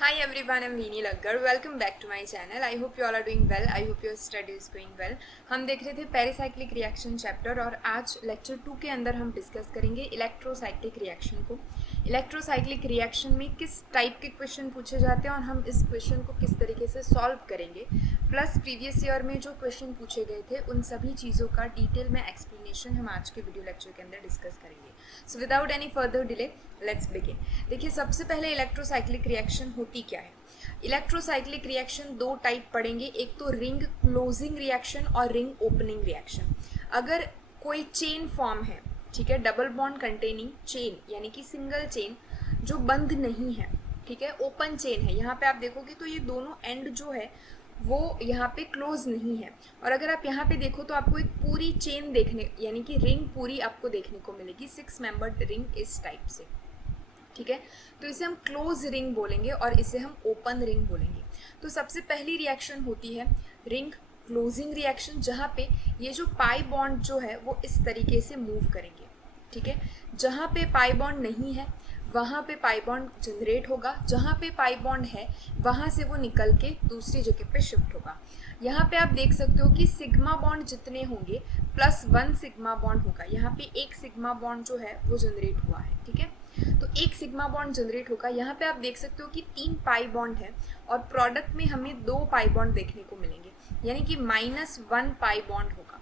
Hi everyone, I'm Veeni Laggar. Welcome back to my channel. I hope you all are doing well. I hope your study is going well. हम देख रहे थे pericyclic reaction chapter और आज lecture 2 के अंदर हम discuss करेंगे इलेक्ट्रोसाइक्लिक रिएक्शन को। इलेक्ट्रोसाइक्लिक रिएक्शन में किस टाइप के क्वेश्चन पूछे जाते हैं और हम इस क्वेश्चन को किस तरीके से सॉल्व करेंगे, प्लस प्रीवियस ईयर में जो क्वेश्चन पूछे गए थे उन सभी चीज़ों का डिटेल में एक्सप्लेनेशन हम आज के वीडियो लेक्चर के अंदर डिस्कस करेंगे। So without any further delay let's begin. देखिए, सबसे पहले इलेक्ट्रोसाइक्लिक रिएक्शन होती क्या है। इलेक्ट्रोसाइक्लिक रिएक्शन दो टाइप पढ़ेंगे, एक तो रिंग क्लोजिंग रिएक्शन और रिंग ओपनिंग रिएक्शन। अगर कोई चेन फॉर्म है, ठीक है, डबल बॉन्ड कंटेनिंग चेन यानी कि सिंगल चेन जो बंद नहीं है, ठीक है, ओपन चेन है, यहाँ पे आप देखोगे तो ये दोनों एंड जो है वो यहाँ पे क्लोज नहीं है। और अगर आप यहाँ पे देखो तो आपको एक पूरी चेन देखने यानी कि रिंग पूरी आपको देखने को मिलेगी, 6 मेंबर्ड रिंग इस टाइप से, ठीक है। तो इसे हम क्लोज रिंग बोलेंगे और इसे हम ओपन रिंग बोलेंगे। तो सबसे पहली रिएक्शन होती है रिंग क्लोजिंग रिएक्शन, जहाँ पे ये जो पाई बॉन्ड जो है वो इस तरीके से मूव करेंगे, ठीक है। जहाँ पे पाई बॉन्ड नहीं है वहाँ पे पाई बॉन्ड जनरेट होगा, जहाँ पे पाई बॉन्ड है वहाँ से वो निकल के दूसरी जगह पे शिफ्ट होगा। यहाँ पे आप देख सकते हो कि सिग्मा बॉन्ड जितने होंगे प्लस 1 सिग्मा बॉन्ड होगा। यहाँ पे एक सिग्मा बॉन्ड जो है वो जनरेट हुआ है, ठीक है। तो एक सिग्मा बॉन्ड जनरेट होगा। यहाँ पे आप देख सकते हो कि 3 पाई बॉन्ड है और प्रोडक्ट में हमें 2 पाई बॉन्ड देखने को मिलेंगे, यानी कि -1 पाई बॉन्ड होगा,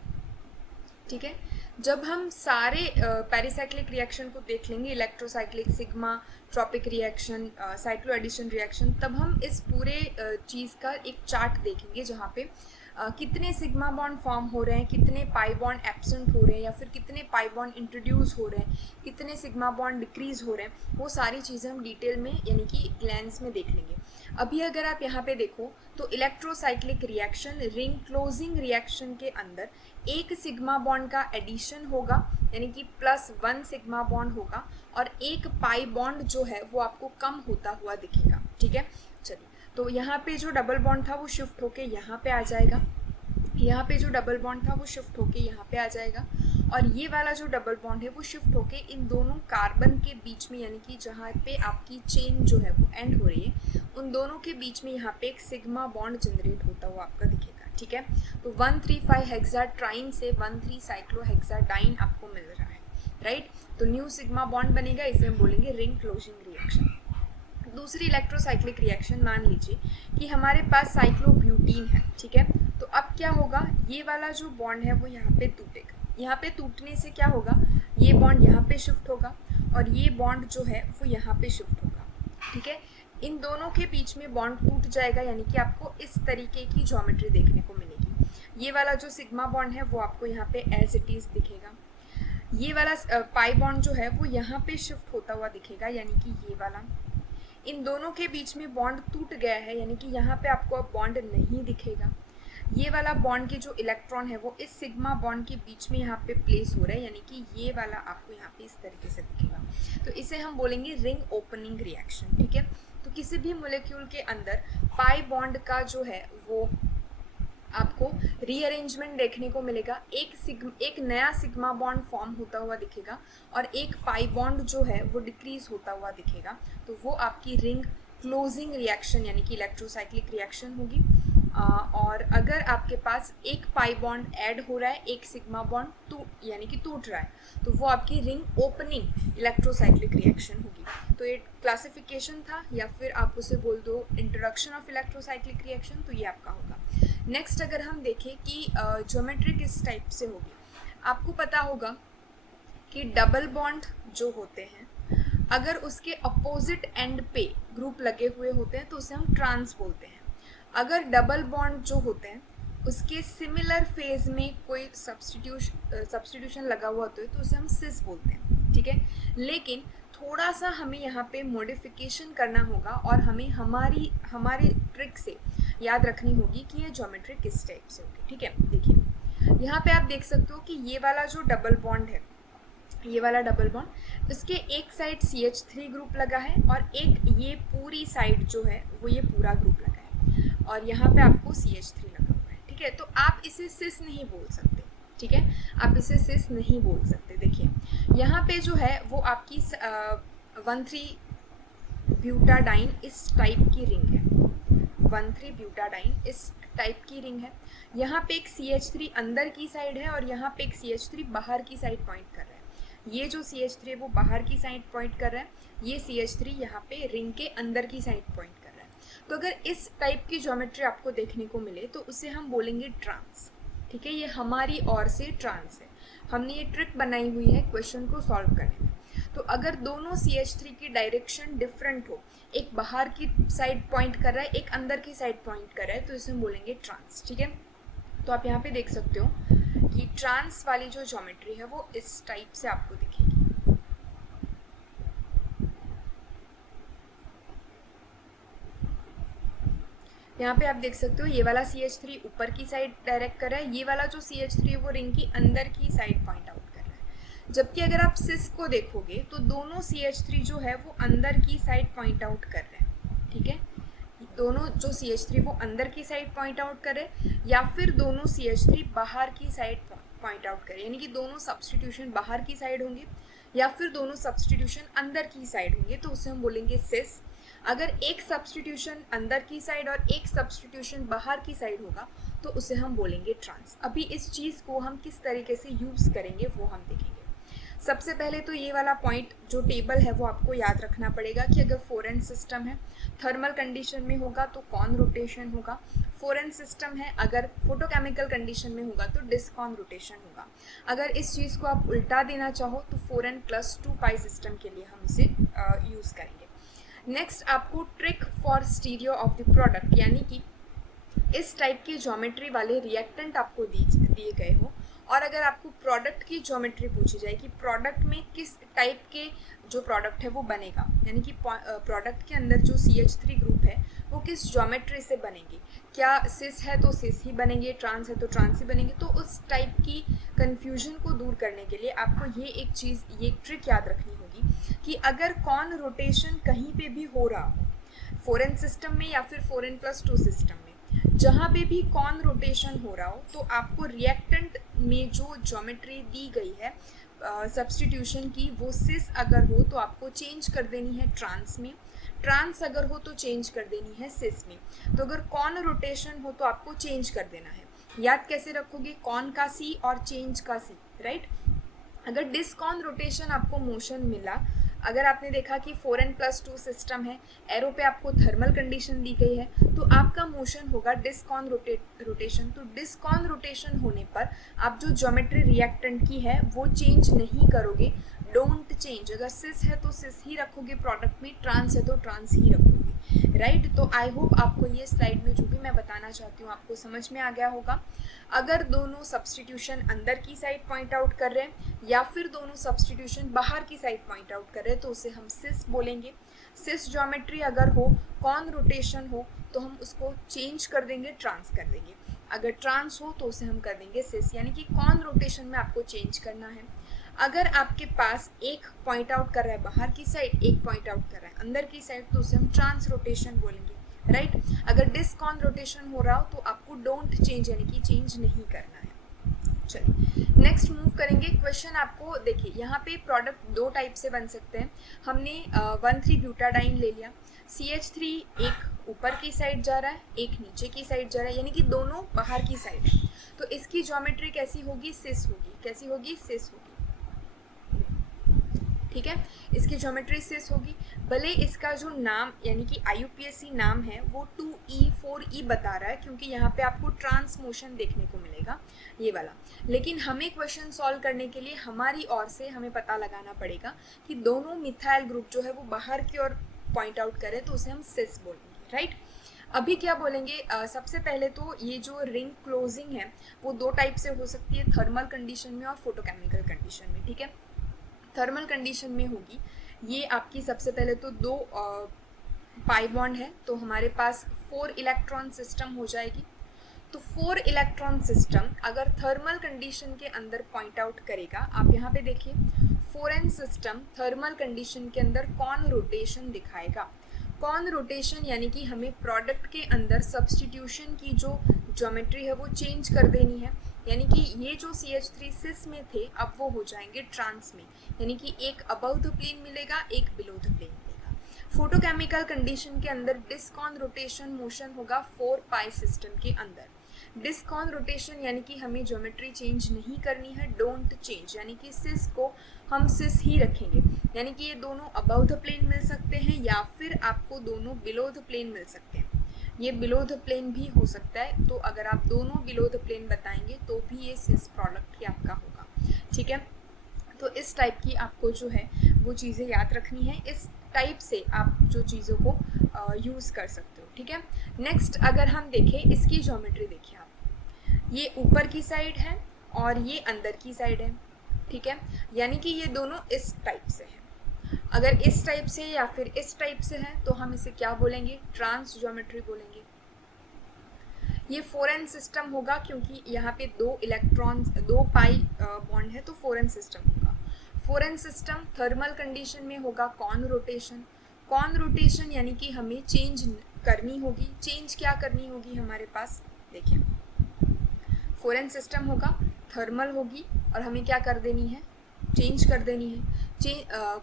ठीक है। जब हम सारे पेरिसाइक्लिक रिएक्शन को देख लेंगे, electrocyclic, sigmatropic reaction, cycloaddition reaction, तब हम इस पूरे चीज़ का एक चार्ट देखेंगे जहाँ पे कितने सिग्मा बॉन्ड फॉर्म हो रहे हैं, कितने पाई बॉन्ड एब्सेंट हो रहे हैं या फिर कितने पाई बॉन्ड इंट्रोड्यूस हो रहे हैं, कितने सिग्मा बॉन्ड डिक्रीज हो रहे हैं, वो सारी चीज़ें हम डिटेल में यानी कि ग्लैंस में देख लेंगे। अभी अगर आप यहाँ पे देखो तो electrocyclic reaction ring closing reaction के अंदर एक सिग्मा बॉन्ड का एडिशन होगा यानी कि +1 सिग्मा बॉन्ड होगा और एक पाई बॉन्ड जो है वो आपको कम होता हुआ दिखेगा, ठीक है। चलिए, तो यहाँ पे जो डबल बॉन्ड था वो शिफ्ट होके यहाँ पे आ जाएगा, यहाँ पे जो डबल बॉन्ड था वो शिफ्ट होके यहाँ पे आ जाएगा और ये वाला जो डबल बॉन्ड है वो शिफ्ट होके इन दोनों कार्बन के बीच में यानी कि जहाँ पे आपकी चेन जो है वो एंड हो रही है उन दोनों के बीच में यहाँ पे एक सिग्मा बॉन्ड जनरेट होता हुआ आपका दिखेगा, ठीक है। तो 135 हेक्साट्राइन से 13 साइक्लोहेक्साडाइन आपको मिल रहा है, राइट। तो न्यू सिग्मा बॉन्ड बनेगा, इसे हम बोलेंगे रिंग क्लोजिंग रिएक्शन। दूसरी इलेक्ट्रोसाइक्लिक रिएक्शन, मान लीजिए कि हमारे पास साइक्लोब्यूटीन है, ठीक है। तो अब क्या होगा, ये वाला जो बॉन्ड है वो यहाँ पे टूटेगा। यहाँ पे टूटने से क्या होगा, ये बॉन्ड यहाँ पे शिफ्ट होगा और ये बॉन्ड जो है वो यहाँ पे शिफ्ट होगा, ठीक है। इन दोनों के बीच में बॉन्ड टूट जाएगा यानी कि आपको इस तरीके की ज्योमेट्री देखने को मिलेगी। ये वाला जो सिग्मा बॉन्ड है वो आपको यहाँ पे एज इट इज़ दिखेगा। ये वाला पाई बॉन्ड जो है वो यहाँ पे शिफ्ट होता हुआ दिखेगा यानी कि ये वाला। इन दोनों के बीच में बॉन्ड टूट गया है यानी कि यहाँ पे आपको अब बॉन्ड नहीं दिखेगा। ये वाला बॉन्ड के जो इलेक्ट्रॉन है वो इस सिग्मा बॉन्ड के बीच में यहाँ पे प्लेस हो रहा है यानी कि ये वाला आपको यहाँ पे इस तरीके से दिखेगा। तो इसे हम बोलेंगे रिंग ओपनिंग रिएक्शन, ठीक है। तो किसी भी मोलिक्यूल के अंदर पाई बॉन्ड का जो है वो आपको रीअरेंजमेंट देखने को मिलेगा। एक नया सिग्मा बॉन्ड फॉर्म होता हुआ दिखेगा और एक पाई बॉन्ड जो है वो डिक्रीज होता हुआ दिखेगा। तो वो आपकी रिंग क्लोजिंग रिएक्शन यानी कि इलेक्ट्रोसाइक्लिक रिएक्शन होगी। और अगर आपके पास एक पाई बॉन्ड ऐड हो रहा है, एक सिग्मा बॉन्ड यानी कि टूट रहा है, तो वो आपकी रिंग ओपनिंग इलेक्ट्रोसाइक्लिक रिएक्शन होगी। तो ये क्लासिफिकेशन था या फिर आप उसे बोल दो इंट्रोडक्शन ऑफ इलेक्ट्रोसाइक्लिक रिएक्शन, तो ये आपका होगा। नेक्स्ट अगर हम देखें कि ज्योमेट्री किस टाइप से होगी, आपको पता होगा कि डबल बॉन्ड जो होते हैं अगर उसके अपोजिट एंड पे ग्रुप लगे हुए होते हैं तो उसे हम ट्रांस बोलते हैं। अगर डबल बॉन्ड जो होते हैं उसके सिमिलर फेज में कोई सब्स्टिट्यूशन लगा हुआ होता है तो उसे हम सिस बोलते हैं, ठीक है। लेकिन थोड़ा सा हमें यहाँ पे मॉडिफिकेशन करना होगा और हमें हमारे ट्रिक से याद रखनी होगी कि ये ज्योमेट्री किस टाइप से होगी, ठीक है। देखिए, यहाँ पे आप देख सकते हो कि ये वाला जो डबल बॉन्ड है, ये वाला डबल बॉन्ड, इसके एक साइड CH3 ग्रुप लगा है और एक ये पूरी साइड जो है वो ये पूरा ग्रुप लगा है और यहाँ पे आपको CH3 लगा हुआ है, ठीक है। तो आप इसे सिस नहीं बोल सकते, ठीक है, आप इसे सिस नहीं बोल सकते। देखिए, यहाँ पे जो है वो आपकी 13 ब्यूटाडाइन इस टाइप की रिंग है, 1,3 ब्यूटाडाइन इस टाइप की रिंग है। यहाँ पे एक CH3 अंदर की साइड है और यहाँ पे एक CH3 बाहर की साइड पॉइंट कर रहा है। ये जो CH3 है वो बाहर की साइड पॉइंट कर रहा है, ये CH3 यहाँ पे रिंग के अंदर की साइड पॉइंट कर रहा है। तो अगर इस टाइप की ज्योमेट्री आपको देखने को मिले तो उसे हम बोलेंगे ट्रांस। ठीक है, ये हमारी ओर से ट्रांस है। हमने ये ट्रिक बनाई हुई है क्वेश्चन को सॉल्व करने में। तो अगर दोनों CH3 की डायरेक्शन डिफरेंट हो, एक बाहर की साइड पॉइंट कर रहा है, एक अंदर की साइड पॉइंट कर रहा है, तो इसे हम बोलेंगे ट्रांस। ठीक है, तो आप यहाँ पे देख सकते हो कि ट्रांस वाली जो ज्योमेट्री है वो इस टाइप से आपको दिखेगी। यहाँ पे आप देख सकते हो ये वाला CH3 ऊपर की साइड डायरेक्ट कर रहा है, ये वाला जो CH3 है वो रिंग की अंदर की साइड पॉइंट आउट कर रहा है। जबकि अगर आप सिस को देखोगे तो दोनों CH3 जो है वो अंदर की साइड पॉइंट आउट कर रहे हैं। ठीक है, दोनों जो CH3 वो अंदर की साइड पॉइंट आउट करे या फिर दोनों CH3 बाहर की साइड पॉइंट आउट करे, यानी कि दोनों सब्स्टिट्यूशन बाहर की साइड होंगे या फिर दोनों सब्स्टिट्यूशन अंदर की साइड होंगे, तो उसे हम बोलेंगे सिस। अगर एक सब्स्टिट्यूशन अंदर की साइड और एक सब्स्टिट्यूशन बाहर की साइड होगा तो उसे हम बोलेंगे ट्रांस। अभी इस चीज़ को हम किस तरीके से यूज़ करेंगे वो हम देखेंगे। सबसे पहले तो ये वाला पॉइंट जो टेबल है वो आपको याद रखना पड़ेगा कि अगर फोरेन सिस्टम है, थर्मल कंडीशन में होगा तो कॉन रोटेशन होगा। फोरेन सिस्टम है, अगर फोटोकेमिकल कंडीशन में होगा तो डिस्कॉन रोटेशन होगा। अगर इस चीज़ को आप उल्टा देना चाहो तो फोरेन +2 पाई सिस्टम के लिए हम इसे यूज़ करेंगे। नेक्स्ट आपको trick for stereo of the product, यानी कि इस टाइप की ज्योमेट्री वाले रिएक्टेंट आपको दिए गए हो और अगर आपको प्रोडक्ट की ज्योमेट्री पूछी जाए कि प्रोडक्ट में किस टाइप के जो प्रोडक्ट है वो बनेगा, यानी कि प्रोडक्ट के अंदर जो CH3 ग्रुप है वो किस ज्योमेट्री से बनेगी, क्या सिस है तो सिस ही बनेंगे, ट्रांस है तो ट्रांस ही बनेंगे। तो उस टाइप की कन्फ्यूजन को दूर करने के लिए आपको ये एक चीज़, ये एक ट्रिक याद रखनी होगी कि अगर कॉन रोटेशन कहीं पे भी हो रहा हो, फोरेन सिस्टम में या फिर फोरेन +2 सिस्टम में, जहाँ पे भी कॉन रोटेशन हो रहा हो तो आपको रिएक्टेंट में जो ज्योमेट्री दी गई है सब्स्टिट्यूशन की, वो सिस अगर हो तो आपको चेंज कर देनी है ट्रांस में, ट्रांस अगर हो तो चेंज कर देनी है सिस में। तो अगर कॉन रोटेशन हो तो आपको चेंज कर देना है। याद कैसे रखोगे, कॉन का C और चेंज का C, राइट। अगर डिस्कॉन रोटेशन आपको मोशन मिला, अगर आपने देखा कि फोरेन+2 सिस्टम है, एरो पे आपको थर्मल कंडीशन दी गई है, तो आपका मोशन होगा डिस्कॉन रोटेशन। तो डिस्कॉन रोटेशन होने पर आप जो ज्योमेट्री रिएक्टेंट की है वो चेंज नहीं करोगे, डोंट चेंज। अगर सिस है तो सिस ही रखोगे प्रोडक्ट में, ट्रांस है तो ट्रांस ही रखोगे, राइट। तो आई होप आपको ये स्लाइड में जो भी मैं बताना चाहती हूँ आपको समझ में आ गया होगा। अगर दोनों सब्स्टिट्यूशन अंदर की साइड पॉइंट आउट कर रहे हैं या फिर दोनों सब्स्टिट्यूशन बाहर की साइड पॉइंट आउट कर रहे हैं तो उसे हम सिस बोलेंगे। सिस ज्योमेट्री अगर हो, कॉन रोटेशन हो, तो हम उसको चेंज कर देंगे, ट्रांस कर देंगे। अगर ट्रांस हो तो उसे हम कर देंगे सिस, यानी कि कॉन रोटेशन में आपको चेंज करना है। अगर आपके पास एक पॉइंट आउट कर रहा है बाहर की साइड, एक पॉइंट आउट कर रहा है अंदर की साइड, तो उसे हम ट्रांस रोटेशन बोलेंगे, राइट। अगर डिस्कॉन रोटेशन हो रहा हो तो आपको डोंट चेंज, यानी कि चेंज नहीं करना है। चलिए नेक्स्ट मूव करेंगे। क्वेश्चन आपको देखिए, यहाँ पे प्रोडक्ट दो टाइप से बन सकते हैं। हमने 1,3 ब्यूटाडाइन ले लिया, CH3 एक ऊपर की साइड जा रहा है, एक नीचे की साइड जा रहा है, यानी कि दोनों बाहर की साइड है। तो इसकी ज्योमेट्री कैसी होगी, सिस होगी। कैसी होगी, सिस होगी, ठीक है। इसकी ज्योमेट्री सिस होगी, भले इसका जो नाम यानी कि IUPAC नाम है वो 2E 4E बता रहा है, क्योंकि यहाँ पे आपको ट्रांस मोशन देखने को मिलेगा ये वाला। लेकिन हमें क्वेश्चन सॉल्व करने के लिए हमारी ओर से हमें पता लगाना पड़ेगा कि दोनों मिथाइल ग्रुप जो है वो बाहर की ओर पॉइंट आउट करें, तो उसे हम सिस बोलेंगे, राइट। अभी क्या बोलेंगे, सबसे पहले तो ये जो रिंग क्लोजिंग है वो दो टाइप से हो सकती है, थर्मल कंडीशन में और फोटोकेमिकल कंडीशन में, ठीक है। थर्मल कंडीशन में होगी ये आपकी, सबसे पहले तो दो पाई बॉन्ड है तो हमारे पास 4 इलेक्ट्रॉन सिस्टम हो जाएगी। तो 4 इलेक्ट्रॉन सिस्टम अगर थर्मल कंडीशन के अंदर पॉइंट आउट करेगा, आप यहाँ पे देखिए फोरेन सिस्टम थर्मल कंडीशन के अंदर कॉन रोटेशन दिखाएगा। कॉन रोटेशन यानी कि हमें प्रोडक्ट के अंदर सब्स्टिट्यूशन की जो ज्योमेट्री है वो चेंज कर देनी है, यानी कि ये जो CH3 सिस में थे अब वो हो जाएंगे ट्रांस में, यानी कि एक अबव द प्लेन मिलेगा, एक बिलो द प्लेन मिलेगा। फोटोकेमिकल कंडीशन के अंदर डिस्क ऑन रोटेशन मोशन होगा 4 पाई सिस्टम के अंदर। डिस्क ऑन रोटेशन यानी कि हमें ज्योमेट्री चेंज नहीं करनी है, डोंट चेंज यानी कि सिस को हम सिस ही रखेंगे, यानी कि ये दोनों अबव द प्लेन मिल सकते हैं या फिर आपको दोनों बिलो द प्लेन मिल सकते हैं। ये बिलो द प्लेन भी हो सकता है, तो अगर आप दोनों बिलो द प्लेन बताएंगे तो भी ये सिस प्रोडक्ट ही आपका होगा, ठीक है। तो इस टाइप की आपको जो है वो चीज़ें याद रखनी है, इस टाइप से आप जो चीज़ों को यूज़ कर सकते हो, ठीक है। नेक्स्ट अगर हम देखें इसकी ज्योमेट्री, देखिए आप, ये ऊपर की साइड है और ये अंदर की साइड है, ठीक है, यानी कि ये दोनों इस टाइप से हैं। अगर इस टाइप से या फिर इस टाइप से है तो हम इसे क्या बोलेंगे, ट्रांस ज्योमेट्री बोलेंगे। ये 4n सिस्टम होगा क्योंकि यहाँ पे 2 इलेक्ट्रॉन 2 पाई बॉन्ड है तो 4n सिस्टम होगा। 4n सिस्टम थर्मल कंडीशन में होगा कॉन रोटेशन। कॉन रोटेशन यानी कि हमें चेंज करनी होगी, चेंज क्या करनी होगी हमारे पास, देखिए 4n सिस्टम होगा, थर्मल होगी और हमें क्या कर देनी है, चेंज कर देनी है।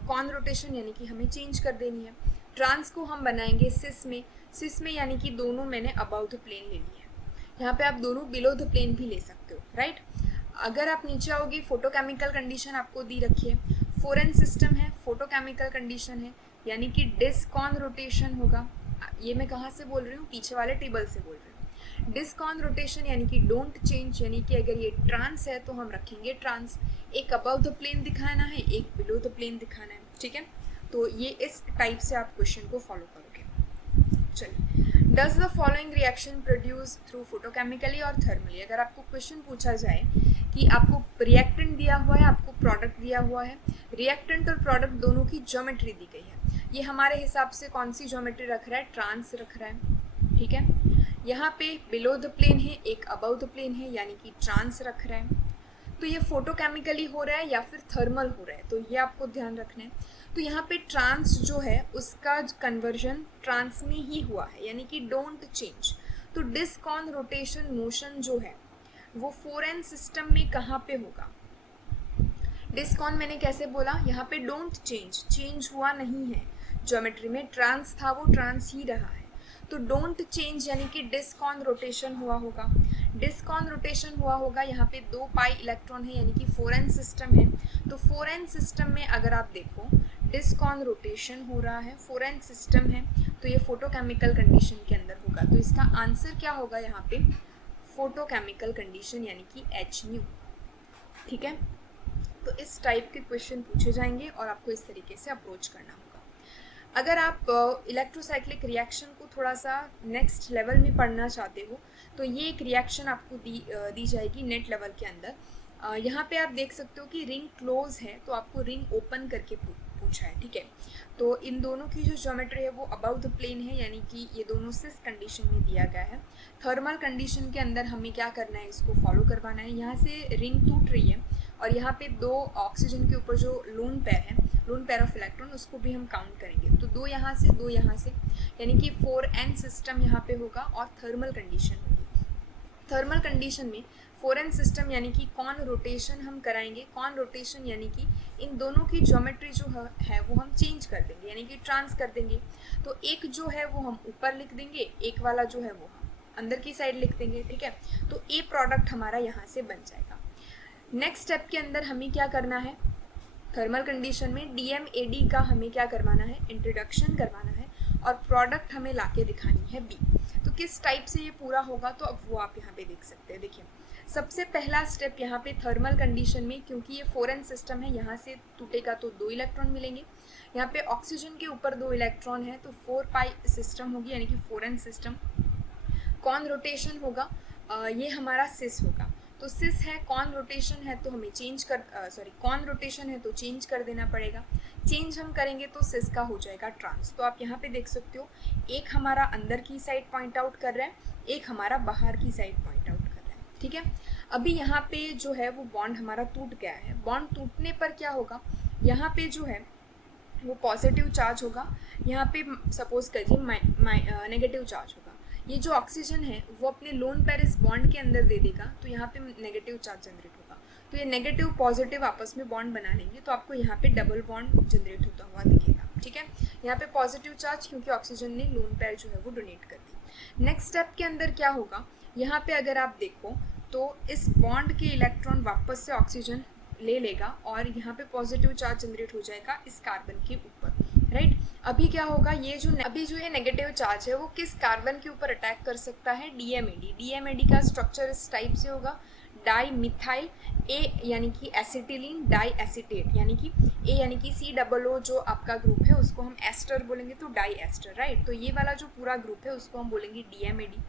कॉन रोटेशन यानी कि हमें चेंज कर देनी है। ट्रांस को हम बनाएंगे सिस में यानी कि दोनों मैंने अबाउ द प्लेन ले ली है, यहाँ पे आप दोनों बिलो द प्लेन भी ले सकते हो, राइट। अगर आप नीचे आओगे, फोटोकेमिकल कंडीशन आपको दी रखी है, 4n सिस्टम है, फोटोकेमिकल कंडीशन है, यानी कि डिस्क ऑन रोटेशन होगा। ये मैं कहाँ से बोल रही हूँ, पीछे वाले टेबल से बोल रही हूँ। डिस्क ऑन रोटेशन यानी कि डोंट चेंज, यानी कि अगर ये ट्रांस है तो हम रखेंगे ट्रांस, एक अबव द प्लेन दिखाना है, एक बिलो द प्लेन दिखाना है, ठीक है। तो ये इस टाइप से आप क्वेश्चन को फॉलो करोगे। चलिए, does the following reaction produce through photochemically और थर्मली। अगर आपको क्वेश्चन पूछा जाए कि आपको रिएक्टेंट दिया हुआ है, आपको प्रोडक्ट दिया हुआ है, रिएक्टेंट और प्रोडक्ट दोनों की ज्योमेट्री दी गई है, ये हमारे हिसाब से कौन सी ज्योमेट्री रख रहा है, ट्रांस रख रहा है, ठीक है। यहाँ पे बिलो द प्लेन है, एक अबव द प्लेन है, यानी कि ट्रांस रख रहा है। तो ये फोटोकेमिकली हो रहा है या फिर थर्मल हो रहा है, तो ये आपको ध्यान रखना है। तो यहाँ पे ट्रांस जो है उसका कन्वर्जन ट्रांस में ही हुआ है, यानी कि डोंट चेंज। तो डिस्क ऑन रोटेशन मोशन जो है वो 4n सिस्टम में कहाँ पे होगा, डिस्क ऑन मैंने कैसे बोला, यहाँ पे डोंट चेंज, चेंज हुआ नहीं है, ज्योमेट्री में ट्रांस था वो ट्रांस ही रहा है, तो डोंट चेंज यानी कि डिस्क ऑन रोटेशन हुआ होगा। डिस्क ऑन रोटेशन हुआ होगा, यहाँ पे 2 पाई इलेक्ट्रॉन है यानी कि 4n सिस्टम है, तो 4n सिस्टम में अगर आप देखो डिस्क ऑन रोटेशन हो रहा है, 4n सिस्टम है, तो ये फोटोकेमिकल कंडीशन के अंदर होगा। तो इसका आंसर क्या होगा यहाँ पे, फोटोकेमिकल कंडीशन यानी कि H-nu, ठीक है। तो इस टाइप के क्वेश्चन पूछे जाएंगे और आपको इस तरीके से अप्रोच करना होगा। अगर आप इलेक्ट्रोसाइक्लिक रिएक्शन को थोड़ा सा नेक्स्ट लेवल में पढ़ना चाहते हो तो ये एक रिएक्शन आपको दी जाएगी नेट लेवल के अंदर। यहाँ पे आप देख सकते हो कि रिंग क्लोज है तो आपको रिंग ओपन करके पूछा है, ठीक है। तो इन दोनों की जो ज्योमेट्री है वो अबाउ द प्लेन है, यानी कि ये दोनों सिस कंडीशन में दिया गया है। थर्मल कंडीशन के अंदर हमें क्या करना है, इसको फॉलो करवाना है। यहाँ से रिंग टूट रही है और यहाँ पे 2 ऑक्सीजन के ऊपर जो लोन पेयर है, लोन पेयर ऑफ इलेक्ट्रॉन, उसको भी हम काउंट करेंगे। तो 2 यहाँ से 2 यहाँ से, यानी कि 4n सिस्टम यहाँ पे होगा और थर्मल कंडीशन होगी। थर्मल कंडीशन में 4n सिस्टम यानी कि कॉन रोटेशन हम कराएंगे। कॉन रोटेशन यानी कि इन दोनों की ज्योमेट्री जो है वो हम चेंज कर देंगे, यानी कि ट्रांस कर देंगे। तो एक जो है वो हम ऊपर लिख देंगे, एक वाला जो है वो हम अंदर की साइड लिख देंगे, ठीक है। तो ए प्रोडक्ट हमारा यहाँ से बन जाएगा। नेक्स्ट स्टेप के अंदर हमें क्या करना है, थर्मल कंडीशन में DMAD का हमें क्या करवाना है, इंट्रोडक्शन करवाना है और प्रोडक्ट हमें लाके दिखानी है B। तो किस टाइप से ये पूरा होगा तो अब वो आप यहाँ पे देख सकते हैं। देखिए, सबसे पहला स्टेप यहाँ पे थर्मल कंडीशन में, क्योंकि ये 4n सिस्टम है, यहाँ से टूटेगा तो 2 इलेक्ट्रॉन मिलेंगे। यहाँ पे ऑक्सीजन के ऊपर 2 इलेक्ट्रॉन है तो 4 पाई सिस्टम होगी, यानी कि 4n सिस्टम। कॉन रोटेशन होगा, ये हमारा सिस होगा। तो सिस है, कॉन रोटेशन है तो हमें कॉन रोटेशन है तो चेंज कर देना पड़ेगा। चेंज हम करेंगे तो सिस का हो जाएगा ट्रांस। तो आप यहाँ पे देख सकते हो, एक हमारा अंदर की साइड पॉइंट आउट कर रहा है, एक हमारा बाहर की साइड पॉइंट आउट कर रहा है, ठीक है। अभी यहाँ पे जो है वो बॉन्ड हमारा टूट गया है। बॉन्ड टूटने पर क्या होगा, यहाँ पे जो है वो पॉजिटिव चार्ज होगा, यहाँ पे सपोज करिए नेगेटिव चार्ज होगा। ये जो ऑक्सीजन है वो अपने लोन पेयर इस बॉन्ड के अंदर दे देगा तो यहाँ पे नेगेटिव चार्ज जनरेट होगा। तो ये नेगेटिव पॉजिटिव आपस में बॉन्ड बना लेंगे तो आपको यहाँ पे डबल बॉन्ड जनरेट होता हुआ दिखेगा, ठीक है, यहाँ पे पॉजिटिव चार्ज क्योंकि ऑक्सीजन ने लोन पेयर जो है वो डोनेट कर दी। नेक्स्ट स्टेप के अंदर क्या होगा, यहाँ पे अगर आप देखो तो इस बॉन्ड के इलेक्ट्रॉन वापस से ऑक्सीजन ले लेगा और यहाँ पे पॉजिटिव चार्ज जनरेट हो जाएगा इस कार्बन के ऊपर, राइट। अभी क्या होगा, ये नेगेटिव चार्ज है वो किस कार्बन के ऊपर अटैक कर सकता है, डीएमएडी। डीएमएडी का स्ट्रक्चर इस टाइप से होगा, डाई मिथाइल ए यानी कि एसिटिलीन डाई एसिटेट, यानी कि ए यानी कि COO जो आपका ग्रुप है उसको हम एस्टर बोलेंगे तो डाई एस्टर, राइट। तो ये वाला जो पूरा ग्रुप है उसको हम बोलेंगे डीएमएडी।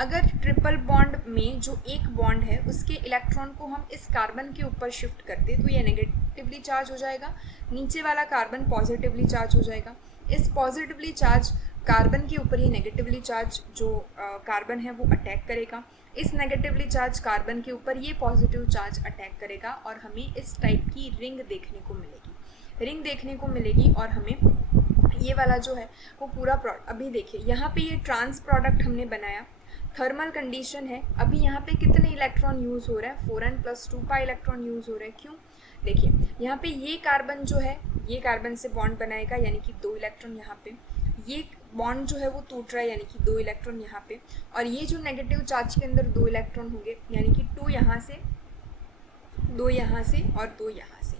अगर ट्रिपल बॉन्ड में जो एक बॉन्ड है उसके इलेक्ट्रॉन को हम इस कार्बन के ऊपर शिफ्ट करते तो ये नेगेटिवली चार्ज हो जाएगा, नीचे वाला कार्बन पॉजिटिवली चार्ज हो जाएगा। इस पॉजिटिवली चार्ज कार्बन के ऊपर ये नेगेटिवली चार्ज जो कार्बन है वो अटैक करेगा, इस नेगेटिवली चार्ज कार्बन के ऊपर ये पॉजिटिव चार्ज अटैक करेगा और हमें इस टाइप की रिंग देखने को मिलेगी और हमें ये वाला जो है वो पूरा अभी देखिए यहाँ पे ये ट्रांस प्रोडक्ट हमने बनाया, थर्मल कंडीशन है। अभी यहाँ पे कितने इलेक्ट्रॉन यूज़ हो रहा है, 4n+2 पाई इलेक्ट्रॉन यूज़ हो रहा है। क्यों, देखिए यहाँ पे ये कार्बन जो है ये कार्बन से बॉन्ड बनाएगा यानी कि 2 इलेक्ट्रॉन यहाँ पे, ये बॉन्ड जो है वो टूट रहा है यानी कि 2 इलेक्ट्रॉन यहाँ पे, और ये जो नेगेटिव चार्ज के अंदर 2 इलेक्ट्रॉन होंगे यानी कि 2 यहाँ से 2 यहाँ से और 2 यहाँ से।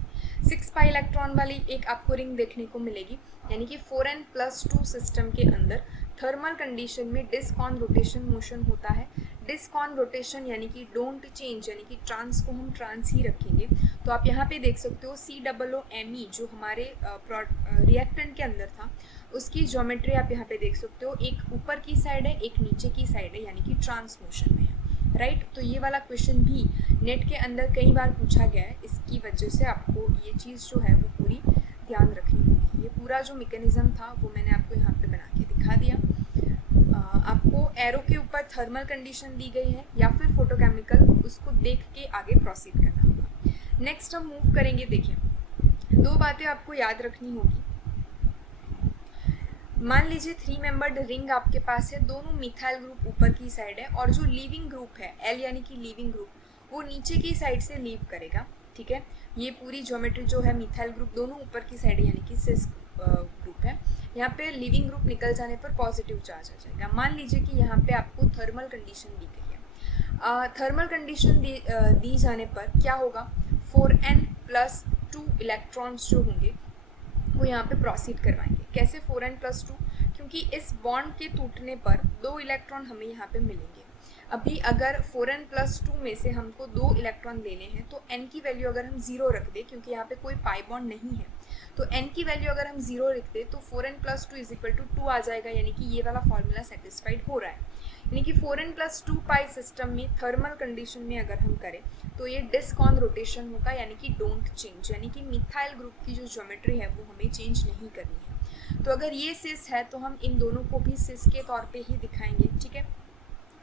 6 पाई इलेक्ट्रॉन वाली एक आपको रिंग देखने को मिलेगी, यानी कि 4n+2 सिस्टम के अंदर थर्मल कंडीशन में डिस्क ऑन रोटेशन मोशन होता है। डिस्क ऑन रोटेशन यानी कि डोंट चेंज, यानी कि ट्रांस को हम ट्रांस ही रखेंगे। तो आप यहाँ पे देख सकते हो COOMe जो हमारे रिएक्टेंट के अंदर था उसकी ज्योमेट्री आप यहाँ पे देख सकते हो, एक ऊपर की साइड है एक नीचे की साइड है, यानी कि ट्रांस मोशन में है, राइट। तो ये वाला क्वेश्चन भी नेट के अंदर कई बार पूछा गया है, इसकी वजह से आपको ये चीज़ जो है वो पूरी ध्यान रखनी होगी। ये पूरा जो मैकेनिज्म था वो मैंने आपको यहाँ पे बना के दिखा दिया। आपको एरो के ऊपर थर्मल कंडीशन दी गई है या फिर फोटोकेमिकल, उसको देख के आगे प्रोसीड करना होगा। नेक्स्ट हम मूव करेंगे। देखिए 2 बातें आपको याद रखनी होगी। मान लीजिए 3 मेंबर्ड रिंग आपके पास है, दोनों मिथाइल ग्रुप ऊपर की साइड है और जो लीविंग ग्रुप है L यानी कि लीविंग ग्रुप वो नीचे की साइड से लीव करेगा, ठीक है। ये पूरी ज्योमेट्री जो है मिथाइल ग्रुप दोनों ऊपर की साइड है यानी कि सिस ग्रुप है, यहाँ पे लीविंग ग्रुप निकल जाने पर पॉजिटिव चार्ज आ जाएगा। मान लीजिए कि यहाँ पे आपको थर्मल कंडीशन दी गई है, थर्मल कंडीशन दी जाने पर क्या होगा, 4n+2 इलेक्ट्रॉन्स जो होंगे वो यहाँ पे प्रोसीड करवाएंगे। कैसे 4n+2, क्योंकि इस बॉन्ड के टूटने पर 2 इलेक्ट्रॉन हमें यहाँ पे मिलेंगे। अभी अगर 4n+2 में से हमको 2 इलेक्ट्रॉन लेने हैं तो n की वैल्यू अगर हम 0 रख दें, क्योंकि यहाँ पे कोई पाई बॉन्ड नहीं है, तो n की वैल्यू अगर हम 0 रख दें तो 4n+2 2 आ जाएगा, यानी कि ये वाला फॉर्मूला सेटिस्फाइड हो रहा है। यानी कि 4n+2 पाई सिस्टम में थर्मल कंडीशन में अगर हम करें तो ये डिस्क ऑन रोटेशन होगा, यानी कि डोंट चेंज, यानी कि मिथाइल ग्रुप की जो ज्योमेट्री है वो हमें चेंज नहीं करनी है। तो अगर ये सिस है तो हम इन दोनों को भी सिस के तौर पे ही दिखाएंगे, ठीक है।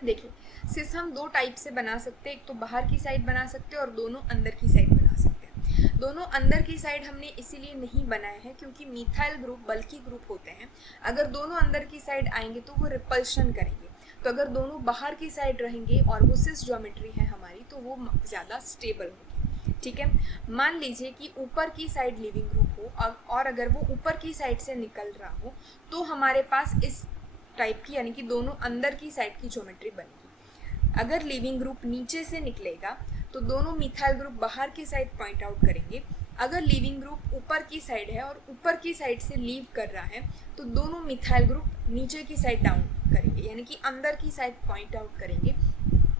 देखिए सिस हम 2 टाइप से बना सकते हैं, एक तो बाहर की साइड बना सकते हैं और दोनों अंदर की साइड बना सकते हैं। दोनों अंदर की साइड हमने इसीलिए नहीं बनाए हैं क्योंकि मिथाइल ग्रुप बल्कि ग्रुप होते हैं, अगर दोनों अंदर की साइड आएंगे तो वो रिपल्शन करेंगे। तो अगर दोनों बाहर की साइड रहेंगे और वो सिस ज्योमेट्री है हमारी तो वो ज़्यादा स्टेबल होगी, ठीक है। मान लीजिए कि ऊपर की साइड लिविंग ग्रुप हो और अगर वो ऊपर की साइड से निकल रहा हो तो हमारे पास इस टाइप की, यानी कि दोनों अंदर की साइड की ज्योमेट्री बनेगी। अगर लिविंग ग्रुप नीचे से निकलेगा तो दोनों मिथाइल ग्रुप बाहर की साइड पॉइंट आउट करेंगे। अगर लिविंग ग्रुप ऊपर की साइड है और ऊपर की साइड से लीव कर रहा है तो दोनों मिथाइल ग्रुप नीचे की साइड डाउन करेंगे, यानी कि अंदर की साइड पॉइंट आउट करेंगे।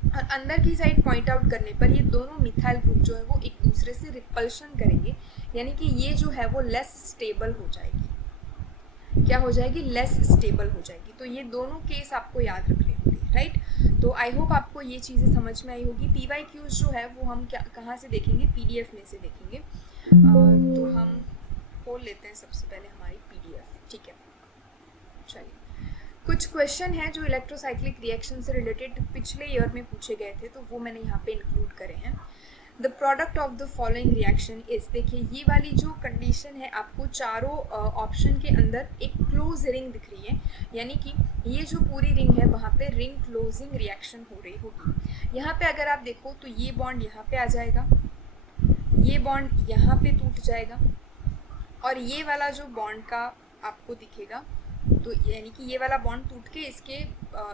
और अंदर की साइड पॉइंट आउट करने पर ये दोनों मिथाइल ग्रुप जो है वो एक दूसरे से रिपल्शन करेंगे, यानी कि ये जो है वो लेस स्टेबल हो जाएगी। क्या हो जाएगी, लेस स्टेबल हो जाएगी। तो ये दोनों केस आपको याद रखने होंगे, राइट। तो आई होप आपको ये चीज़ें समझ में आई होगी। PYQs जो है वो हम कहाँ से देखेंगे, PDF में से देखेंगे। तो हम खोल लेते हैं सबसे पहले हमारी PDF, ठीक है। चलिए कुछ क्वेश्चन हैं जो इलेक्ट्रोसाइक्लिक रिएक्शन से रिलेटेड पिछले ईयर में पूछे गए थे, तो वो मैंने यहाँ पे इंक्लूड करे हैं। The product of the following reaction is, देखिए ये वाली जो कंडीशन है आपको चारों ऑप्शन के अंदर एक क्लोज रिंग दिख रही है, यानी कि ये जो पूरी रिंग है वहाँ पे रिंग क्लोजिंग रिएक्शन हो रही होगी। यहाँ पे अगर आप देखो तो ये बॉन्ड यहाँ पे आ जाएगा, ये बॉन्ड यहाँ पे टूट जाएगा और ये वाला जो बॉन्ड का आपको दिखेगा। तो यानी कि ये वाला बॉन्ड टूट के इसके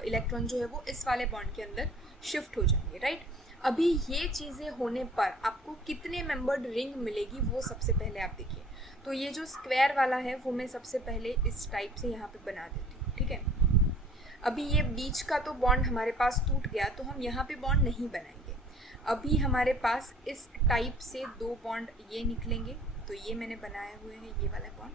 इलेक्ट्रॉन जो है वो इस वाले बॉन्ड के अंदर शिफ्ट हो जाएंगे, राइट। अभी ये चीज़ें होने पर आपको कितने मेंबर्ड रिंग मिलेगी वो सबसे पहले आप देखिए। तो ये जो स्क्वायर वाला है वो मैं सबसे पहले इस टाइप से यहाँ पे बना देती हूँ, ठीक है। अभी ये बीच का तो बॉन्ड हमारे पास टूट गया, तो हम यहाँ पे बॉन्ड नहीं बनाएंगे। अभी हमारे पास इस टाइप से दो बॉन्ड ये निकलेंगे, तो ये मैंने बनाए हुए हैं ये वाला बॉन्ड,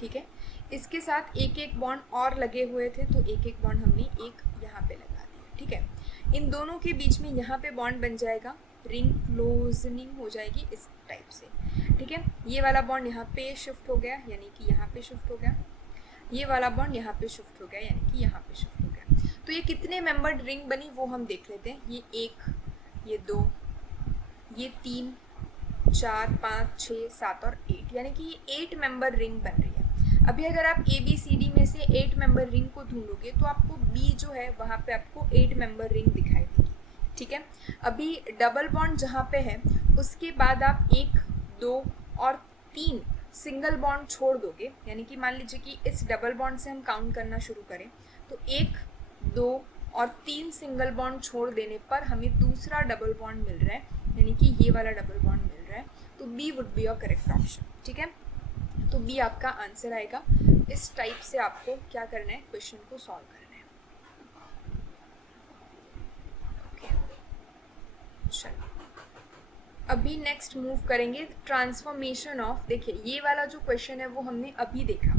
ठीक है। इसके साथ एक एक बॉन्ड और लगे हुए थे, तो एक एक बॉन्ड हमने एक यहाँ पे लगा दिया, ठीक है। इन दोनों के बीच में यहाँ पे बॉन्ड बन जाएगा, रिंग क्लोजनिंग हो जाएगी इस टाइप से, ठीक है। ये वाला बॉन्ड यहाँ पे शिफ्ट हो गया, यानी कि यहाँ पे शिफ्ट हो गया। ये वाला बॉन्ड यहाँ पे शिफ्ट हो गया, यानी कि यहाँ पे शिफ्ट हो गया। तो ये कितने मेंबर्ड रिंग बनी वो हम देख लेते हैं। ये 1, ये 2, ये 3, 4, 5, 6, 7 और 8, यानी कि ये 8 मेंबर रिंग बन रही है। अभी अगर आप ABCD में से 8 मेंबर रिंग को ढूंढोगे तो आपको B जो है वहाँ पे आपको 8 मेंबर रिंग दिखाई देगी, ठीक है। अभी डबल बॉन्ड जहाँ पे है उसके बाद आप 1, 2 और 3 सिंगल बॉन्ड छोड़ दोगे, यानी कि मान लीजिए कि इस डबल बॉन्ड से हम काउंट करना शुरू करें तो 1, 2 और 3 सिंगल बॉन्ड छोड़ देने पर हमें दूसरा डबल बॉन्ड मिल रहा है, यानी कि ये वाला डबल बॉन्ड मिल रहा है। तो B would be your correct option, ठीक है। तो B आपका आंसर आएगा। इस टाइप से आपको क्या करना है, क्वेश्चन को सॉल्व करना है। ओके, चलिए अभी नेक्स्ट मूव करेंगे ट्रांसफॉर्मेशन ऑफ। देखिए ये वाला जो क्वेश्चन है वो हमने अभी देखा,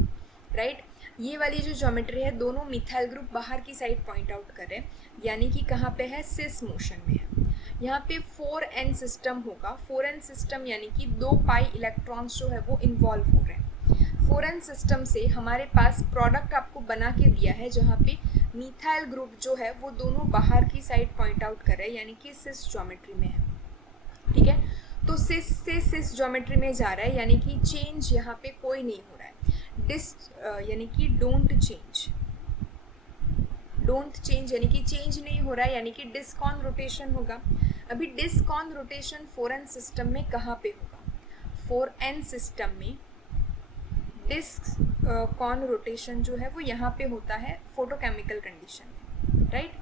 राइट। ये वाली जो ज्योमेट्री है दोनों मिथाइल ग्रुप बाहर की साइड पॉइंट आउट कर रहे हैं, यानी कि कहाँ पे है, सिस मोशन में है। यहाँ पे 4n सिस्टम होगा। 4n सिस्टम यानी कि 2 पाई इलेक्ट्रॉन्स जो है वो इन्वॉल्व हो रहे हैं। 4n सिस्टम से हमारे पास प्रोडक्ट आपको बना के दिया है जहाँ पे मिथाइल ग्रुप जो है वो दोनों बाहर की साइड पॉइंट आउट कर रहे हैं, यानी कि सिस ज्योमेट्री में है, ठीक है। तो सिस से सिस ज्योमेट्री में जा रहा है, यानी कि चेंज यहाँ पे कोई नहीं हो रहा है। डिस यानी कि डोंट चेंज यानी कि चेंज नहीं हो रहा है, यानी कि डिस्कॉन रोटेशन होगा। अभी डिस्कॉन रोटेशन 4n सिस्टम में कहाँ पे होगा, 4n सिस्टम में डिस्कॉन रोटेशन जो है वो यहाँ पे होता है फोटोकेमिकल कंडीशन में, राइट।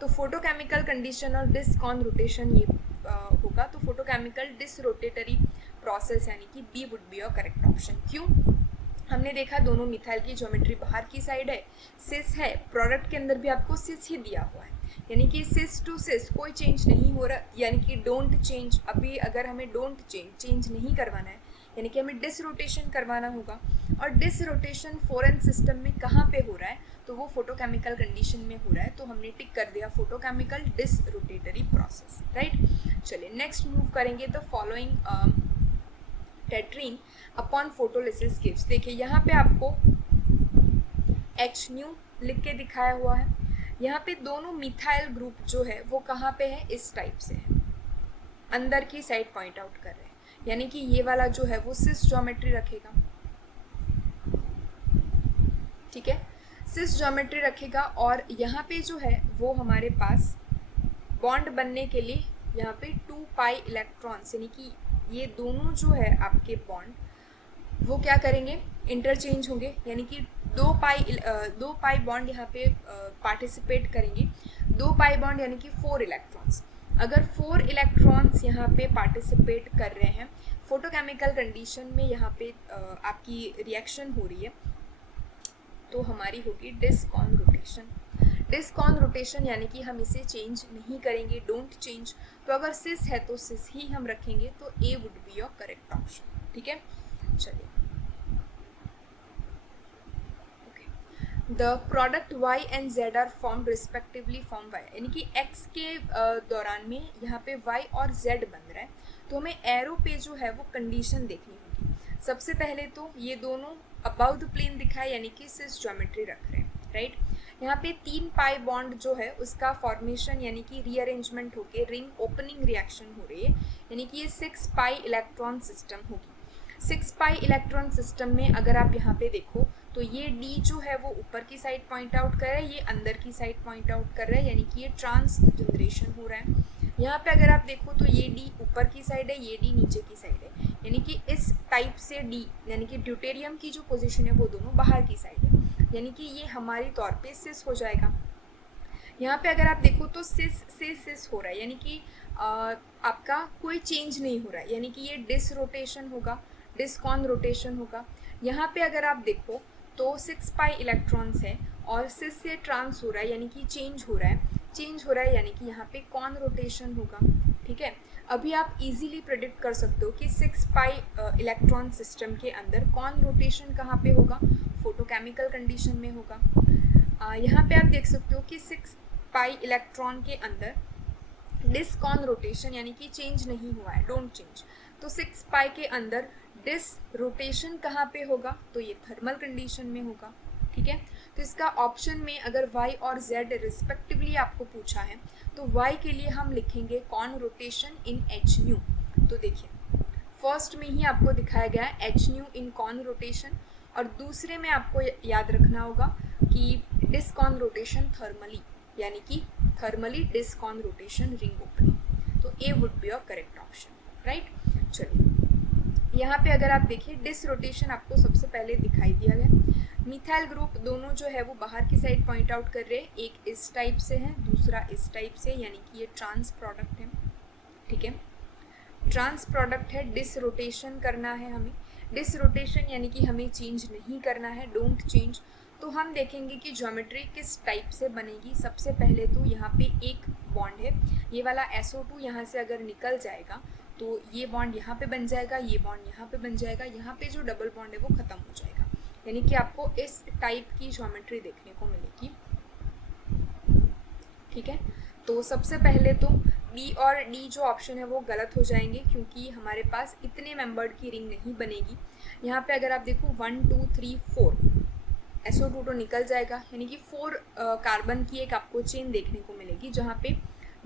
तो फोटोकेमिकल कंडीशन और डिस्कॉन रोटेशन ये होगा, तो फोटोकेमिकल डिसरोटेटरी प्रोसेस यानी कि B would be your correct option. क्यों, हमने देखा दोनों मिथाइल की ज्योमेट्री बाहर की साइड है, सिस है, प्रोडक्ट के अंदर भी आपको सिस ही दिया हुआ है, यानी कि सिस टू सिस कोई चेंज नहीं हो रहा, यानी कि डोंट चेंज। अभी अगर हमें डोंट चेंज नहीं करवाना है, यानी कि हमें डिसरोटेशन करवाना होगा। और डिसरोटेशन 4n सिस्टम में कहाँ पे हो रहा है, तो वो फोटोकेमिकल कंडीशन में हो रहा है, तो हमने टिक कर दिया फोटोकेमिकल डिसरोटेटरी प्रोसेस, राइट। चलिए नेक्स्ट मूव करेंगे the following tetraene upon photolysis gives. देखिए यहाँ पे आपको HNu लिख के दिखाया हुआ है। यहाँ पे दोनों मिथाइल ग्रुप जो है वो कहाँ पे है, इस टाइप से है, अंदर की साइड पॉइंट आउट कर रहे हैं, यानी कि ये वाला जो है वो सिस ज्योमेट्री रखेगा, ठीक है, सिस ज्योमेट्री रखेगा। और यहाँ पे जो है वो हमारे पास बॉन्ड बनने के लिए यहाँ पे 2 पाई इलेक्ट्रॉन्स, यानी कि ये दोनों जो है आपके बॉन्ड वो क्या करेंगे, इंटरचेंज होंगे, यानी कि 2 पाई बॉन्ड यहाँ पे पार्टिसिपेट करेंगे। 2 पाई बॉन्ड यानी कि 4 इलेक्ट्रॉन्स। अगर 4 इलेक्ट्रॉन्स यहाँ पे पार्टिसिपेट कर रहे हैं फोटोकेमिकल कंडीशन में, यहाँ पे आपकी रिएक्शन हो रही है, तो हमारी होगी डिस्कॉन रोटेशन। डिस्कॉन रोटेशन यानी कि हम इसे चेंज नहीं करेंगे, डोंट चेंज। तो अगर सिस है तो सिस ही हम रखेंगे, तो A would be your correct option, ठीक है। चलिए the product y and z are formed respectively from y, यानी कि x के दौरान में यहाँ पे y और z बन रहा है, तो हमें एरो पे जो है वो कंडीशन देखनी होगी। सबसे पहले तो ये दोनों अबाउ द प्लेन दिखाए, यानी कि सिस ज्योमेट्री रख रहे हैं, राइट। यहाँ पे 3 पाई बॉन्ड जो है उसका फॉर्मेशन यानी कि रीअरेंजमेंट होके रिंग ओपनिंग रिएक्शन हो रही है, यानी कि ये 6 पाई इलेक्ट्रॉन सिस्टम होगी। 6 पाई इलेक्ट्रॉन सिस्टम में अगर आप यहाँ पे देखो तो ये D जो है वो ऊपर की साइड पॉइंट आउट कर रहा है, ये अंदर की साइड पॉइंट आउट कर रहा है, यानी कि ये ट्रांस जनरेशन हो रहा है। यहाँ पे अगर आप देखो तो ये डी ऊपर की साइड है, ये डी नीचे की साइड है, यानी कि इस टाइप से डी यानी कि ड्यूटेरियम की जो पोजीशन है वो दोनों बाहर की साइड है, यानी कि ये हमारी तौर पे सिस हो जाएगा। यहाँ पे अगर आप देखो तो सिस से सिस हो रहा है, यानी कि आपका कोई चेंज नहीं हो रहा है, यानी कि ये डिस रोटेशन होगा, डिस्कॉन रोटेशन होगा। यहाँ पे अगर आप देखो तो 6 पाई इलेक्ट्रॉन्स है और सिस से ट्रांस हो रहा है, यानी कि चेंज हो रहा है, यानी कि यहाँ पे कॉन रोटेशन होगा। ठीक है, अभी आप इजीली प्रेडिक्ट कर सकते हो कि 6 पाई इलेक्ट्रॉन सिस्टम के अंदर कॉन रोटेशन कहाँ पे होगा, फोटोकेमिकल कंडीशन में होगा। यहाँ पे आप देख सकते हो कि 6 पाई इलेक्ट्रॉन के अंदर डिस्कॉन रोटेशन यानी कि चेंज नहीं हुआ है, डोंट चेंज। तो 6 पाई के अंदर डिस रोटेशन कहाँ पे होगा, तो ये थर्मल कंडीशन में होगा। ठीक है, तो इसका ऑप्शन में अगर y और z रिस्पेक्टिवली आपको पूछा है तो y के लिए हम लिखेंगे conrotation in h nu. तो देखिए फर्स्ट में ही आपको दिखाया गया है h nu in conrotation, और दूसरे में आपको याद रखना होगा कि डिस्कॉन रोटेशन थर्मली, यानी कि thermally discon rotation ring opening. तो A would be your correct option, right. चलिए यहाँ पे अगर आप देखिए डिस रोटेशन आपको सबसे पहले दिखाई दिया गया। मिथाइल ग्रुप दोनों जो है वो बाहर की साइड पॉइंट आउट कर रहे हैं, एक इस टाइप से है, दूसरा इस टाइप से, यानी कि ये ट्रांस प्रोडक्ट है। ठीक है, ट्रांस प्रोडक्ट है, डिस रोटेशन करना है हमें। डिस रोटेशन यानी कि हमें चेंज नहीं करना है, डोंट चेंज। तो हम देखेंगे कि ज्योमेट्री किस टाइप से बनेगी। सबसे पहले तो यहाँ पे एक बॉन्ड है, ये वाला SO2 यहाँ से अगर निकल जाएगा तो ये बॉन्ड यहाँ पे बन जाएगा, ये बॉन्ड यहाँ पे बन जाएगा, यहाँ पे जो डबल बॉन्ड है वो ख़त्म हो जाएगा, यानी कि आपको इस टाइप की ज्योमेट्री देखने को मिलेगी। ठीक है, तो सबसे पहले तो बी और डी जो ऑप्शन है वो गलत हो जाएंगे, क्योंकि हमारे पास इतने मेंबर्ड की रिंग नहीं बनेगी। यहाँ पे अगर आप देखो 1 2 3 4 SO2 तो निकल जाएगा, यानी कि 4 कार्बन की एक आपको चेन देखने को मिलेगी, जहाँ पे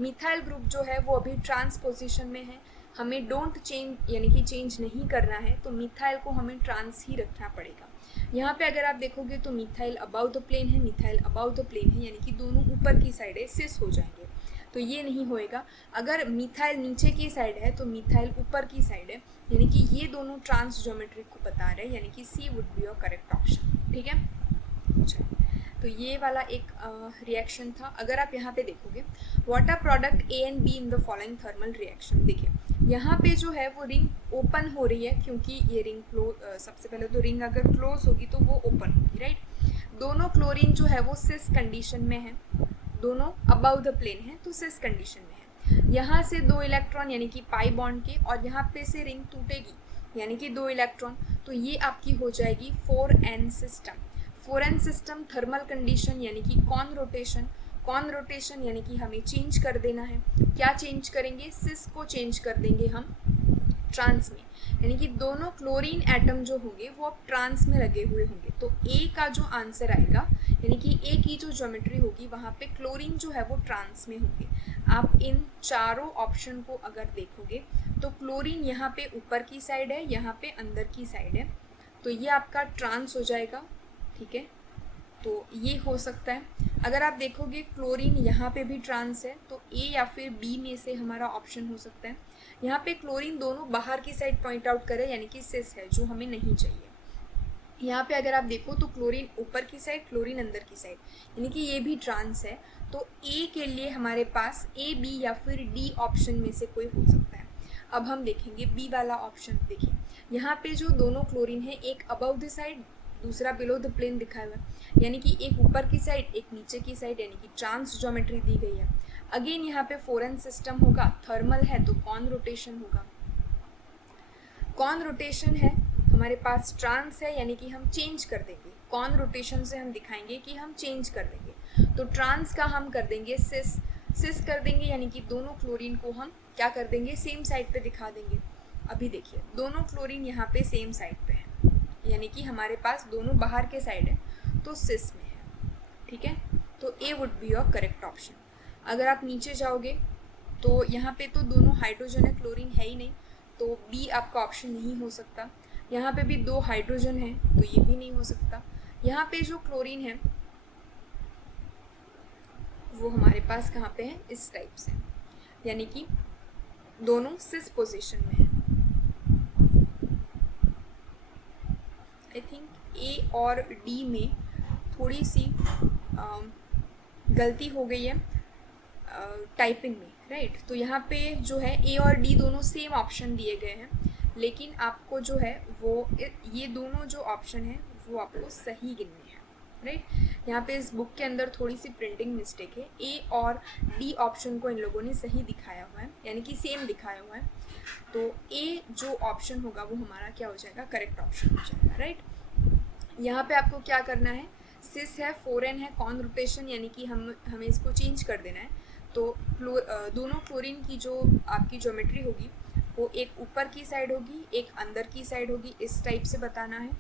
मिथाइल ग्रुप जो है वो अभी ट्रांस पोजिशन में है। हमें डोंट चेंज यानी कि चेंज नहीं करना है, तो मिथाइल को हमें ट्रांस ही रखना पड़ेगा। यहाँ पे अगर आप देखोगे तो मिथाइल अबाउ द प्लेन है, मिथाइल अबाउ द प्लेन है, यानी कि दोनों ऊपर की साइड है, सिस हो जाएंगे, तो ये नहीं होएगा। अगर मिथाइल नीचे की साइड है तो मिथाइल ऊपर की साइड है, यानी कि ये दोनों ट्रांस ज्योमेट्री को बता रहे हैं, यानी कि C would be your correct option. ठीक है, तो ये वाला एक रिएक्शन था। अगर आप यहाँ पे देखोगे water product A and B in the following thermal reaction, देखिए यहाँ पे जो है वो रिंग ओपन हो रही है, क्योंकि ये रिंग सबसे पहले तो रिंग अगर क्लोज होगी तो वो ओपन होगी, राइट। दोनों क्लोरीन जो है वो सिस कंडीशन में है, दोनों अबाउ द प्लेन है तो सिस कंडीशन में है। यहाँ से 2 इलेक्ट्रॉन यानी कि पाई बॉन्ड के, और यहाँ पे से रिंग टूटेगी यानी कि 2 इलेक्ट्रॉन, तो ये आपकी हो जाएगी 4n system. 4n system thermal condition यानी कि कॉन रोटेशन, कॉन रोटेशन यानी कि हमें चेंज कर देना है। क्या चेंज करेंगे, सिस को चेंज कर देंगे हम ट्रांस में, यानी कि दोनों क्लोरीन एटम जो होंगे वो अब ट्रांस में लगे हुए होंगे। तो ए का जो आंसर आएगा, यानी कि ए की जो ज्योमेट्री होगी वहाँ पे क्लोरीन जो है वो ट्रांस में होंगे। आप इन चारों ऑप्शन को अगर देखोगे तो क्लोरीन यहाँ पे ऊपर की साइड है, यहाँ पे अंदर की साइड है, तो ये आपका ट्रांस हो जाएगा। ठीक है, तो ये हो सकता है। अगर आप देखोगे क्लोरीन यहाँ पे भी ट्रांस है, तो ए या फिर बी में से हमारा ऑप्शन हो सकता है। यहाँ पे क्लोरीन दोनों बाहर की साइड पॉइंट आउट करे, यानी कि सिस है, जो हमें नहीं चाहिए। यहाँ पे अगर आप देखो तो क्लोरीन ऊपर की साइड, क्लोरीन अंदर की साइड, यानी कि ये भी ट्रांस है। तो ए के लिए हमारे पास ए, बी या फिर डी ऑप्शन में से कोई हो सकता है। अब हम देखेंगे बी वाला ऑप्शन। देखिए यहाँ पे जो दोनों क्लोरीन है, एक अबव द साइड, दूसरा बिलो द प्लेन दिखाया हुआ है, यानी कि एक ऊपर की साइड एक नीचे की साइड, यानी कि ट्रांस ज्योमेट्री दी गई है। अगेन यहाँ पे 4n सिस्टम होगा, थर्मल है तो कॉन रोटेशन होगा। कॉन रोटेशन है हमारे पास, ट्रांस है यानी कि हम चेंज कर देंगे, कॉन रोटेशन से हम दिखाएंगे कि हम चेंज कर देंगे। तो ट्रांस का हम कर देंगे सिस, सिस कर देंगे, यानी कि दोनों क्लोरीन को हम क्या कर देंगे, सेम साइड पे दिखा देंगे। अभी देखिए दोनों क्लोरीन यहाँ पे सेम साइड पे है, यानी कि हमारे पास दोनों बाहर के साइड है तो सिस में है। ठीक है, तो A would be your correct option. अगर आप नीचे जाओगे तो यहाँ पे तो दोनों हाइड्रोजन है, क्लोरीन है ही नहीं, तो बी आपका ऑप्शन नहीं हो सकता। यहाँ पे भी 2 हाइड्रोजन है तो ये भी नहीं हो सकता। यहाँ पे जो क्लोरीन है वो हमारे पास कहाँ पे है, इस टाइप से। यानी कि दोनों सिस पोजीशन में है। आई थिंक ए और डी में थोड़ी सी गलती हो गई है टाइपिंग में, राइट। तो यहाँ पे जो है ए और डी दोनों सेम ऑप्शन दिए गए हैं, लेकिन आपको जो है वो ये दोनों जो ऑप्शन है वो आपको सही गिनने हैं, राइट। यहाँ पे इस बुक के अंदर थोड़ी सी प्रिंटिंग मिस्टेक है, ए और डी ऑप्शन को इन लोगों ने सही दिखाया हुआ है, यानी कि सेम दिखाया हुआ है। तो ए जो ऑप्शन होगा वो हमारा क्या हो जाएगा, करेक्ट ऑप्शन हो जाएगा, राइट। यहाँ पे आपको क्या करना है, सिस है, फोरेन है, कॉन रोटेशन, यानी कि हमें इसको चेंज कर देना है। तो दोनों क्लोरीन की जो आपकी ज्योमेट्री होगी वो एक ऊपर की साइड होगी, एक अंदर की साइड होगी, इस टाइप से बताना है।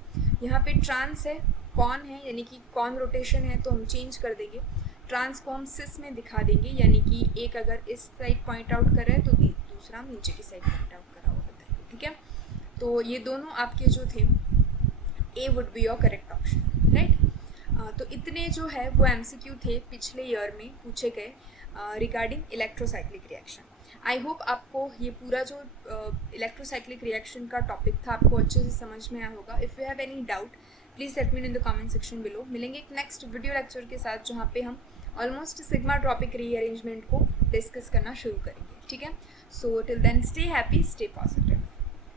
यहाँ पे ट्रांस है, कॉन है, यानी कि कॉन रोटेशन है, तो हम चेंज कर देंगे, ट्रांस को हम सिस में दिखा देंगे, यानी कि एक अगर इस साइड पॉइंट आउट कर रहा है तो दूसरा हम नीचे की साइड पॉइंट आउट कर रहा हुआ बताएंगे, ठीक है। तो ये दोनों आपके जो थे, A would be your correct option, right. तो इतने जो है वो MCQ थे पिछले ईयर में पूछे गए regarding electrocyclic reaction. I hope आपको ये पूरा जो इलेक्ट्रोसाइक्लिक रिएक्शन का टॉपिक था आपको अच्छे से समझ में आया होगा। If you have any doubt please let me know in the comment section below. मिलेंगे एक नेक्स्ट वीडियो लेक्चर के साथ जहाँ पे हम ऑलमोस्ट सिग्मा ट्रॉपिक रीअरेंजमेंट को डिस्कस करना शुरू करेंगे, ठीक है। So till then stay happy, stay positive.